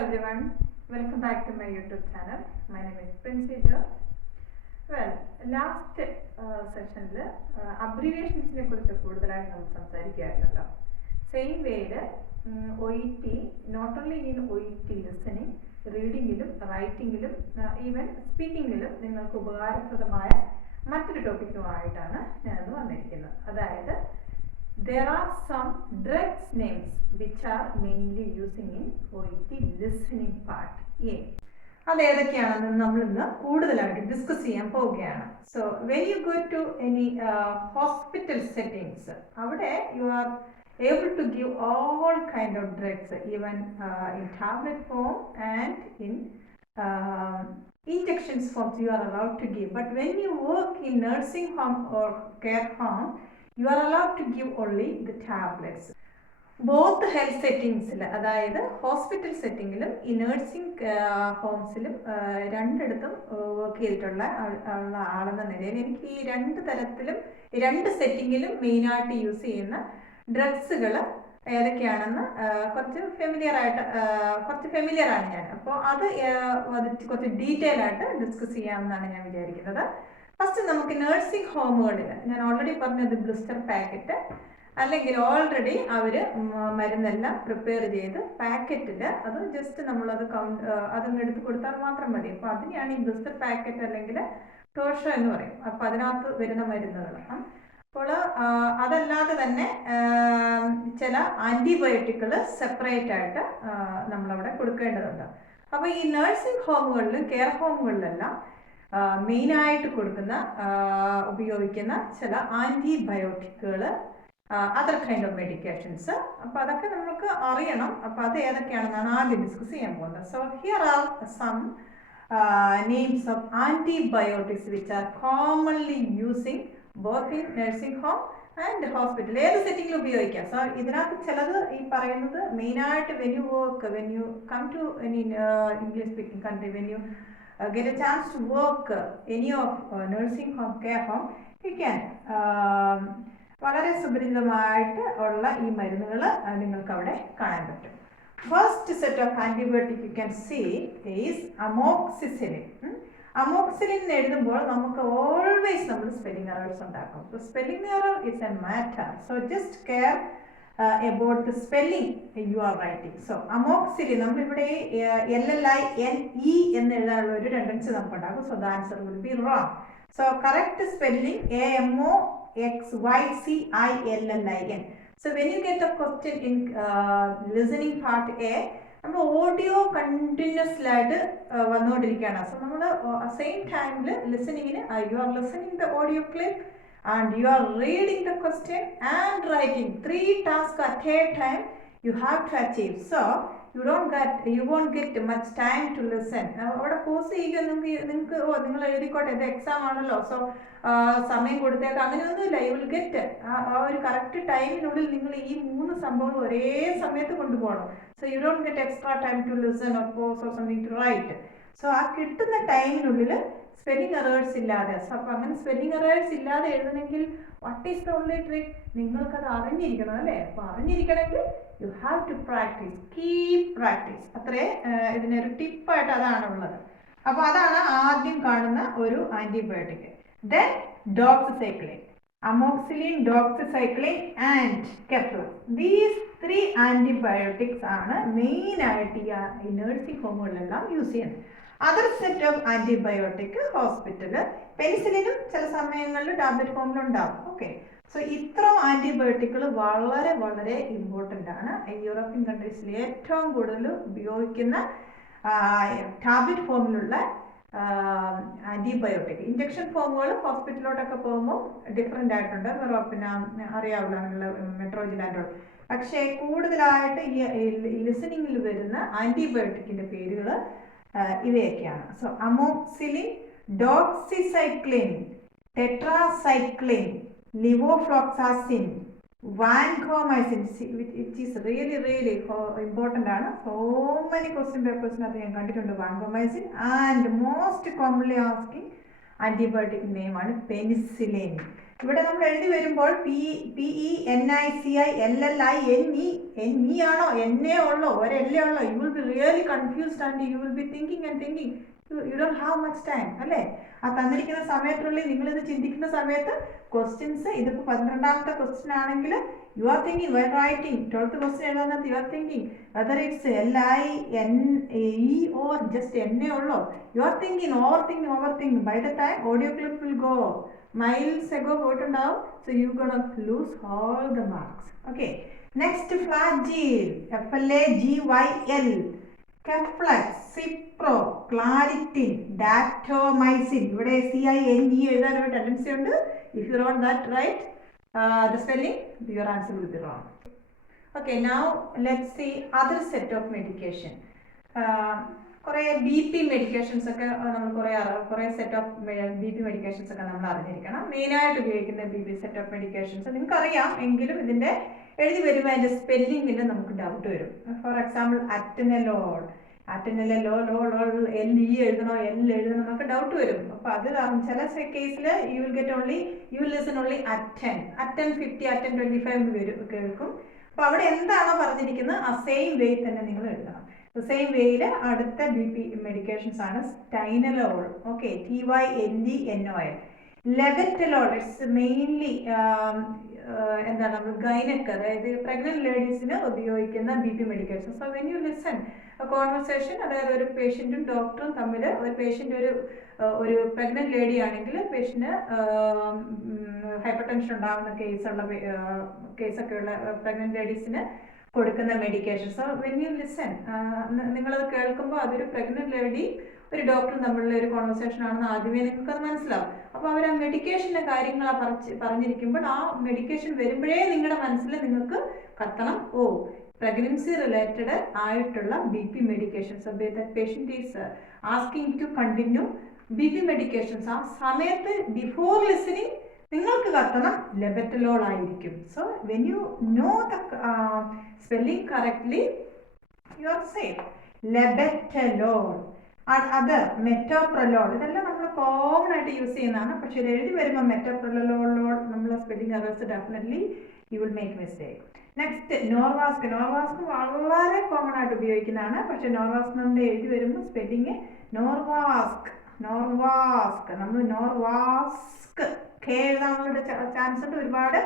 everyone, welcome back to my YouTube channel. My name is Princey Jo. Well, last session abbreviations same way OET, not only in OET listening, reading, writing, even speaking മറ്റൊരു ടോപ്പിക്കുമായിട്ടാണ് ഞാനത് വന്നിരിക്കുന്നത്. അതായത് there are some drugs names which are mainly using in OET listening part A. അത് ഏതൊക്കെയാണെന്ന് നമ്മൾ ഇന്ന് കൂടുതലായിട്ട് discuss ചെയ്യാൻ പോവുകയാണ്. So when you go to any hospital settings, അവിടെ you are able to give all kind of drugs, even in tablet form and in injections forms you are allowed to give. But when you work in nursing home or care home, you are allowed to give only the tablets. Both health settings, അതായത് hospital സെറ്റിങ്ങിലും ഈ nursing ഹോംസിലും രണ്ടിടത്തും work ചെയ്തിട്ടുള്ള ആളെന്ന നിലയിൽ എനിക്ക് ഈ രണ്ട് തരത്തിലും രണ്ട് സെറ്റിങ്ങിലും മെയിനായിട്ട് യൂസ് ചെയ്യുന്ന ഡ്രഗ്സുകൾ ഏതൊക്കെയാണെന്ന് കുറച്ച് ഫെമിലിയറാണ് ഞാൻ. അപ്പോൾ അത് കുറച്ച് ഡീറ്റെയിൽ ആയിട്ട് ഡിസ്കസ് ചെയ്യാമെന്നാണ് ഞാൻ വിചാരിക്കുന്നത്. ഫസ്റ്റ് നമുക്ക് നഴ്സിംഗ് ഹോമുകളിൽ ഞാൻ ഓൾറെഡി പറഞ്ഞത് ബ്ലിസ്റ്റർ പാക്കറ്റ് അല്ലെങ്കിൽ ഓൾറെഡി അവർ മരുന്നെല്ലാം പ്രിപ്പയർ ചെയ്ത് പാക്കറ്റിൽ അത് ജസ്റ്റ് നമ്മളത് അതൊന്ന് എടുത്ത് കൊടുത്താൽ മാത്രം മതി. അപ്പോൾ അതിനെയാണ് ഈ ബ്ലിസ്റ്റർ പാക്കറ്റ് അല്ലെങ്കിൽ ടോഷ എന്ന് പറയും. അപ്പോൾ അതിനകത്ത് വരുന്ന മരുന്നുകൾ. അപ്പോൾ അതല്ലാതെ തന്നെ ചില ആൻറ്റിബയോട്ടിക്കുകൾ സെപ്പറേറ്റ് ആയിട്ട് നമ്മളവിടെ കൊടുക്കേണ്ടതുണ്ട്. അപ്പോൾ ഈ നഴ്സിംഗ് ഹോമുകളിലും കെയർ ഹോമുകളിലെല്ലാം മെയിനായിട്ട് ഉപയോഗിക്കുന്ന ചില ആൻറ്റിബയോട്ടിക്കുകൾ, അതർ കൈൻഡ് ഓഫ് മെഡിക്കേഷൻസ്. അപ്പോൾ അതൊക്കെ നമുക്ക് അറിയണം. അപ്പോൾ അത് ഏതൊക്കെയാണെന്നാണ് ആദ്യം ഡിസ്കസ് ചെയ്യാൻ പോകുന്നത്. So here are some names of antibiotics which are commonly using both in nursing home and hospital. ഏത് സെറ്റിങ്ങിൽ ഉപയോഗിക്കാം. സോ ഇതിനകത്ത് ചിലത് ഈ പറയുന്നത് മെയിനായിട്ട് when you come to any English speaking country, when you get a chance to work any of nursing home, care home, you can വളരെ സുപരിചിതമായിട്ട് ഉള്ള ഈ മരുന്നുകൾ നിങ്ങൾക്ക് അവിടെ കാണാൻ പറ്റും. First set of antibiotic you can see is amoxicillin. Amoxicillin എഴുതുമ്പോൾ നമുക്ക് always നമ്മൾ സ്പെല്ലിംഗ് എറേഴ്സ് ഉണ്ടാക്കും. So spelling error is a matter. So just care about the spelling you are writing. So amoxicillin നമ്മളിവിടെ LLINE എന്ന് എഴുതാനുള്ള ഒരു tendency നമുക്കുണ്ടാകും. So the answer will be wrong. So correct spelling AMOXYCILLIN. So when you get a question in listening part A, നമ്മൾ audio continuously ആയിട്ട് വന്നുകൊണ്ടിരിക്കുകയാണ്. So നമ്മൾ same ടൈമിൽ ലിസണിങ്ങിന് you are listening the audio clip and you are reading the question and writing 3 tasks at a time you have to achieve. So you won't get much time to listen. അവിടെ pose ചെയ്യുക നിങ്ങൾക്ക് നിങ്ങൾ എഴുതിക്കോട്ടെ, ഇത് exam ആണല്ലോ, so സമയം കൊടുത്തേക്കാം, അങ്ങനെയൊന്നുമില്ല. You will get ആ ഒരു കറക്റ്റ് ടൈമിനുള്ളിൽ നിങ്ങൾ ഈ 3 സംഭവങ്ങൾ ഒരേ സമയത്ത് കൊണ്ടുപോകണം. So you don't get extra time to listen or pause or something to write. So ആ കിട്ടുന്ന ടൈമിനുള്ളിൽ സ്പെല്ലിംഗ് എറേഴ്സ് ഇല്ലാതെ, അപ്പോൾ അങ്ങനെ സ്പെല്ലിംഗ് എറേഴ്സ് ഇല്ലാതെ എഴുതണമെങ്കിൽ what is the only trick? നിങ്ങൾക്കത് അറിഞ്ഞിരിക്കണം അല്ലേ? അപ്പോൾ അറിഞ്ഞിരിക്കണമെങ്കിൽ you have to practise, keep practise. അത്രേ ഇതിനൊരു ടിപ്പായിട്ട് അതാണുള്ളത്. അപ്പോൾ അതാണ് ആദ്യം കാണുന്ന ഒരു antibiotic. Then doxycycline, amoxicillin, doxycycline and keflon. These 3 antibiotics ആണ് മെയിനായിട്ട് ഈ നഴ്സിംഗ് ഹോമുകളിലെല്ലാം യൂസ് ചെയ്യുന്നത്. Other set of antibiotic hospital, പെനിസിലിനും ചില സമയങ്ങളിൽ ടാബ്ലറ്റ് ഫോമിലുണ്ടാവും. ഓക്കെ, സോ ഇത്ര ആൻറ്റിബയോട്ടിക്കുകൾ വളരെ വളരെ ഇമ്പോർട്ടൻ്റ് ആണ്. യൂറോപ്യൻ കൺട്രീസിൽ ഏറ്റവും കൂടുതൽ ഉപയോഗിക്കുന്ന ടാബ്ലറ്റ് ഫോമിലുള്ള ആൻറ്റിബയോട്ടിക്. ഇഞ്ചക്ഷൻ ഫോമുകൾ ഹോസ്പിറ്റലിലോട്ടൊക്കെ പോകുമ്പോൾ ഡിഫറെൻ്റ് ആയിട്ടുണ്ട്. പിന്നെ അറിയാവുന്ന അങ്ങനെയുള്ള മെട്രോജിലാൻഡോ. പക്ഷേ കൂടുതലായിട്ട് ഈ ലിസണിങ്ങിൽ വരുന്ന ആൻറ്റിബയോട്ടിക്കിൻ്റെ പേരുകൾ ഇവയൊക്കെയാണ്. So amoxicillin, doxycycline, tetracycline, levofloxacin, vancomycin, which is really important ആണ്. So many question പേപ്പേഴ്സിനകത്ത് ഞാൻ കണ്ടിട്ടുണ്ട് vancomycin. And most commonly asking antibiotic name ആണ് പെനിസിലിൻ. ഇവിടെ നമ്മൾ എഴുതി വരുമ്പോൾ PENICILLI ആണോ NA ഉള്ളോ ഒരെല്ലേ ഉള്ളോ? You will be really confused and you will be thinking you don't have much time അല്ലേ? ആ തന്നിരിക്കുന്ന സമയത്തുള്ളിൽ നിങ്ങളിത് ചിന്തിക്കുന്ന സമയത്ത് ക്വസ്റ്റ്യൻസ്, ഇതിപ്പോൾ 12ാമത്തെ ക്വസ്റ്റ്യൻ ആണെങ്കിൽ you are thinking when writing. 12th question എഴുതുന്നത് you are thinking whether it's LINE or just NA ഉള്ളോ. You are thinking over thinking. By the time audio clip will go miles ago പോയിട്ടുണ്ടാവും. So you gonna lose all the marks. Okay, next flagyl, FLAGYL, keflex, cipro, claritin, daptomycin. ഇവിടെ CINE എഴുതാനൊരു tendency ഉണ്ട്. If you wrote that right the spelling, your answer will be wrong. Okay, now let's see other set of medication. കുറേ BP medications ഒക്കെ നമ്മൾ കുറേ set of BP medications ഒക്കെ നമ്മൾ അറിഞ്ഞിരിക്കണം. മെയിനായിട്ട് ഉപയോഗിക്കുന്ന BP സെറ്റ് ഓഫ് മെഡിക്കേഷൻസ് നിങ്ങൾക്കറിയാം, എങ്കിലും ഇതിൻ്റെ എഴുതി വരുമ്പോൾ അതിൻ്റെ സ്പെല്ലിങ്ങിൽ നമുക്ക് ഡൗട്ട് വരും. ഫോർ എക്സാമ്പിൾ അറ്റനലോൾ LE എഴുതണോ L എഴുതണോ നമുക്ക് ഡൗട്ട് വരും. അപ്പോൾ അത് ചില കേസിൽ യു വിൽ ലിസൺ ഓൺലി അറ്റൻ 50, അറ്റൻ 25 എന്ന് കേൾക്കും. അപ്പോൾ അവിടെ എന്താണോ പറഞ്ഞിരിക്കുന്നത് ആ സെയിം വേ തന്നെ നിങ്ങൾ എഴുതണം. സെയിം വേയിൽ അടുത്ത BP മെഡിക്കേഷൻസ് ആണ് സ്റ്റൈനലോൾ. Okay, TYNDNOL. Labetalol, it's mainly എന്താണ് നമ്മൾ ഗൈനക്ക്, അതായത് പ്രഗ്നന്റ് ലേഡീസിന് ഉപയോഗിക്കുന്ന BP medication. So when you listen conversation, അതായത് ഒരു പേഷ്യൻറ്റും ഡോക്ടറും തമ്മിൽ, ഒരു പേഷ്യൻ്റ് ഒരു പ്രഗ്നന്റ് ലേഡി ആണെങ്കിൽ പേഷ്യൻ്റ് ഹൈപ്പർ ടെൻഷൻ ഉണ്ടാകുന്ന കേസൊക്കെയുള്ള പ്രഗ്നന്റ് ലേഡീസിന് കൊടുക്കുന്ന medication. So when you listen, നിങ്ങളത് കേൾക്കുമ്പോൾ അതൊരു പ്രഗ്നന്റ് ലേഡി ഒരു ഡോക്ടറും തമ്മിലുള്ള ഒരു കോൺവെർസേഷൻ ആണെന്ന് ആദ്യമേ നിങ്ങൾക്കത് മനസ്സിലാവും. അപ്പോൾ അവർ ആ മെഡിക്കേഷൻ്റെ കാര്യങ്ങളാണ് പറഞ്ഞിരിക്കുമ്പോൾ ആ മെഡിക്കേഷൻ വരുമ്പോഴേ നിങ്ങളുടെ മനസ്സിൽ നിങ്ങൾക്ക് കത്തണം, ഓ പ്രഗ്നൻസി റിലേറ്റഡ് ആയിട്ടുള്ള BP medications. That patient is asking to continue BP medications. ആ സമയത്ത് ബിഫോർ ലിസണിങ് നിങ്ങൾക്ക് കത്തണം ലെബറ്റലോൾ ആയിരിക്കും. So when you know the spelling correctly you are safe. Labetalol. അത് മെറ്റോപ്രലോൾ, ഇതെല്ലാം നമ്മൾ കോമൺ ആയിട്ട് യൂസ് ചെയ്യുന്നതാണ്. പക്ഷേ ഇത് എഴുതി വരുമ്പോൾ മെറ്റോപ്രലോൾ നമ്മൾ spelling errors definitely you will make mistake. Next norvasc. Norvasc വളരെ കോമൺ ആയിട്ട് ഉപയോഗിക്കുന്നതാണ്. പക്ഷേ നോർവാസ്ക് നമ്മൾ എഴുതി വരുമ്പോൾ സ്പെല്ലിങ് നോർവാസ്ക്. നമ്മൾ നോർവാസ്ക് എഴുതാനുള്ള ചാൻസ് ഉണ്ട്, ഒരുപാട്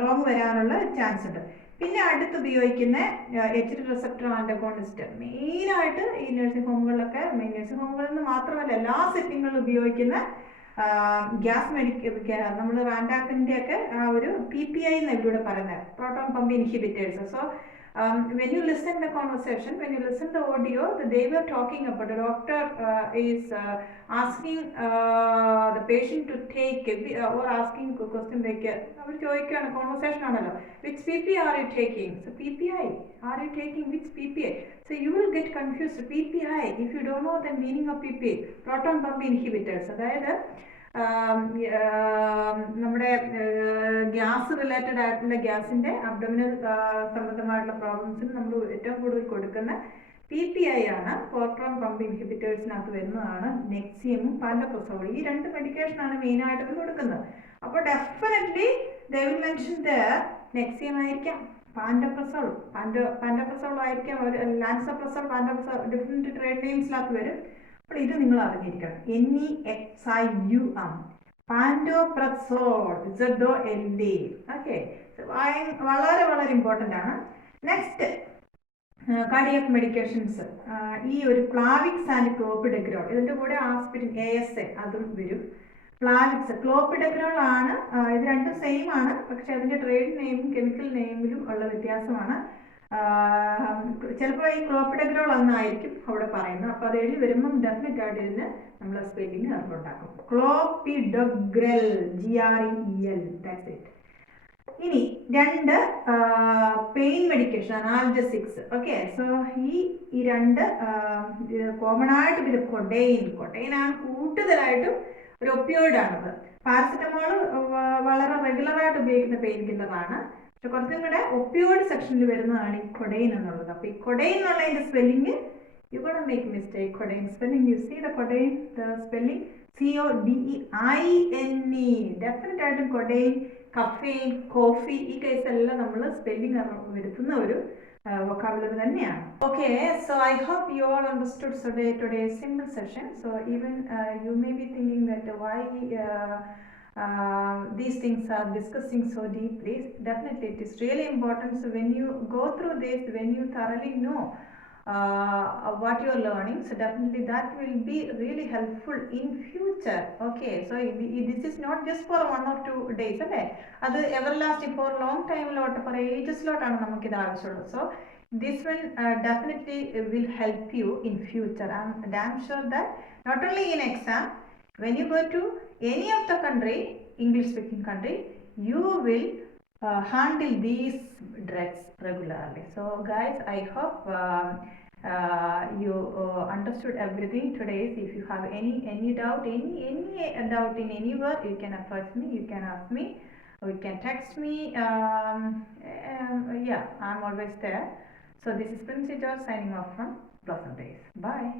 റോങ് വരാനുള്ള ചാൻസ് ഉണ്ട്. പിന്നെ അടുത്ത് ഉപയോഗിക്കുന്ന HT റിസപ്റ്റർ ആൻറ്റഗോണിസ്റ്റ്, മെയിനായിട്ട് ഈ നഴ്സിംഗ് ഹോമുകളിലൊക്കെ, നഴ്സിംഗ് ഹോമുകളിൽ നിന്ന് മാത്രമല്ല എല്ലാ സെറ്റിങ്ങുകളിലും ഉപയോഗിക്കുന്ന ഗ്യാസ് നമ്മൾ റാൻഡാക്കിൻ്റെ ഒക്കെ ഒരു PPI എന്ന് ഇവരുടെ പറയുന്നത്, proton pump inhibitors. So when you listen the conversation, when you listen the audio, they were talking about, the doctor is asking the patient to take or asking a question like അവർ ചോദിക്കുകയാണ്, conversation ആണല്ലോ, which PPI are you taking? So PPI, are you taking which PPI? So you will get confused. PPI, if you don't know the meaning of PPI, proton pump inhibitors, അതായത് നമ്മുടെ gas related ആയിട്ടുള്ള ഗ്യാസിൻ്റെ abdominal സംബന്ധമായിട്ടുള്ള പ്രോബ്ലംസിന് നമ്മൾ ഏറ്റവും കൂടുതൽ കൊടുക്കുന്ന PPI ആണ്. പ്രോട്ടോൺ പമ്പ് ഇൻഹിബിറ്റേഴ്സിനകത്ത് വരുന്നതാണ് നെക്സിയമും പാൻറ്റോപ്രസോളും. ഈ രണ്ട് മെഡിക്കേഷനാണ് മെയിനായിട്ട് അവർ കൊടുക്കുന്നത്. അപ്പോൾ definitely they will mention there Nexium ആയിരിക്കാം, പാൻറ്റോപ്രസോൾ ആയിരിക്കാം, ലാൻസോപ്രസോൾ, പാൻറ്റോപ്രസോൾ, ഡിഫറെൻറ്റ് ട്രേഡ് നെയിംസിനകത്ത് വരും. അപ്പോൾ ഇത് നിങ്ങൾ അറിഞ്ഞിരിക്കണം. NEXIUM, പാൻറ്റോപ്രസോൾ, ZOLA. ഓക്കെ, വളരെ ഇമ്പോർട്ടൻ്റ് ആണ്. Next cardiac medications. ഈ ഒരു പ്ലാവിക്സ് ആൻഡ് ക്ലോപ്പിഡഗ്രോൾ, ഇതിൻ്റെ കൂടെ ആസ്പിരിൻ ASA അതും വരും. പ്ലാവിക്സ്, ക്ലോപ്പിഡഗ്രോൾ ആണ്. ഇത് രണ്ടും സെയിം ആണ്, പക്ഷെ അതിൻ്റെ ട്രേഡ് നെയിമും കെമിക്കൽ നെയിമിലും ഉള്ള വ്യത്യാസമാണ്. ചിലപ്പോൾ ഈ ക്ലോപ്പിഡഗ്രോൾ എന്നായിരിക്കും അവിടെ പറയുന്നത്. അപ്പോൾ അത് എഴുതി വരുമ്പം ഡെഫിനറ്റ് ആയിട്ട് ഇതിന് നമ്മൾ സ്പെല്ലിങ് ഉണ്ടാക്കും. Clopidogrel, GREL, that's it. ഇനി രണ്ട് pain medication, analgesics. Okay, so ഈ രണ്ട് കോമൺ ആയിട്ട് ഇത് കൊഡെയിൻ ആണ് കൂടുതലായിട്ടും ഒരു ഒപ്പിയോയിഡ് ആണത്. പാരസെറ്റമോൾ വളരെ റെഗുലറായിട്ട് ഉപയോഗിക്കുന്ന പെയിൻ കില്ലറാണ്. പക്ഷെ കുറച്ചും കൂടെ ഒപ്പിയോയിഡ് സെക്ഷനിൽ വരുന്നതാണ് ഈ കൊഡെയിൻ എന്നുള്ളത്. അപ്പോൾ ഈ കൊഡെയിൻ എന്നുള്ളതിന്റെ spelling you gonna make mistake. Codeine spelling you see the codeine spelling CODEINE. Definite ആയിട്ടും കൊഡെയിൻ, കഫെയിൻ, കോഫി ഈ കേസെല്ലാം നമ്മൾ സ്പെല്ലിംഗ് വരുത്തുന്ന ഒരു vocabulary തന്നെയാണ്. Okay, so I hope you all understood today's simple session. So even you may be thinking that why these things are discussing so deeply. Definitely it is really important. So when you go through this, when you thoroughly know what you are learning, so definitely that will be really helpful in future. Okay, so this is not just for 1 or 2 days, okay? That everlasting for long time lot, for ages lot aanu namukku idu avashyullu. So this one definitely will help you in future. I'm damn sure that not only in exam, when you go to any of the country, English speaking country, you will handle these drugs regularly. So guys, I hope you understood everything today. If you have any doubt, any doubt in anywhere, you can approach me, you can ask me, or you can text me. Yeah, I'm always there. So this is Princey George signing off from Blossom Days. Bye.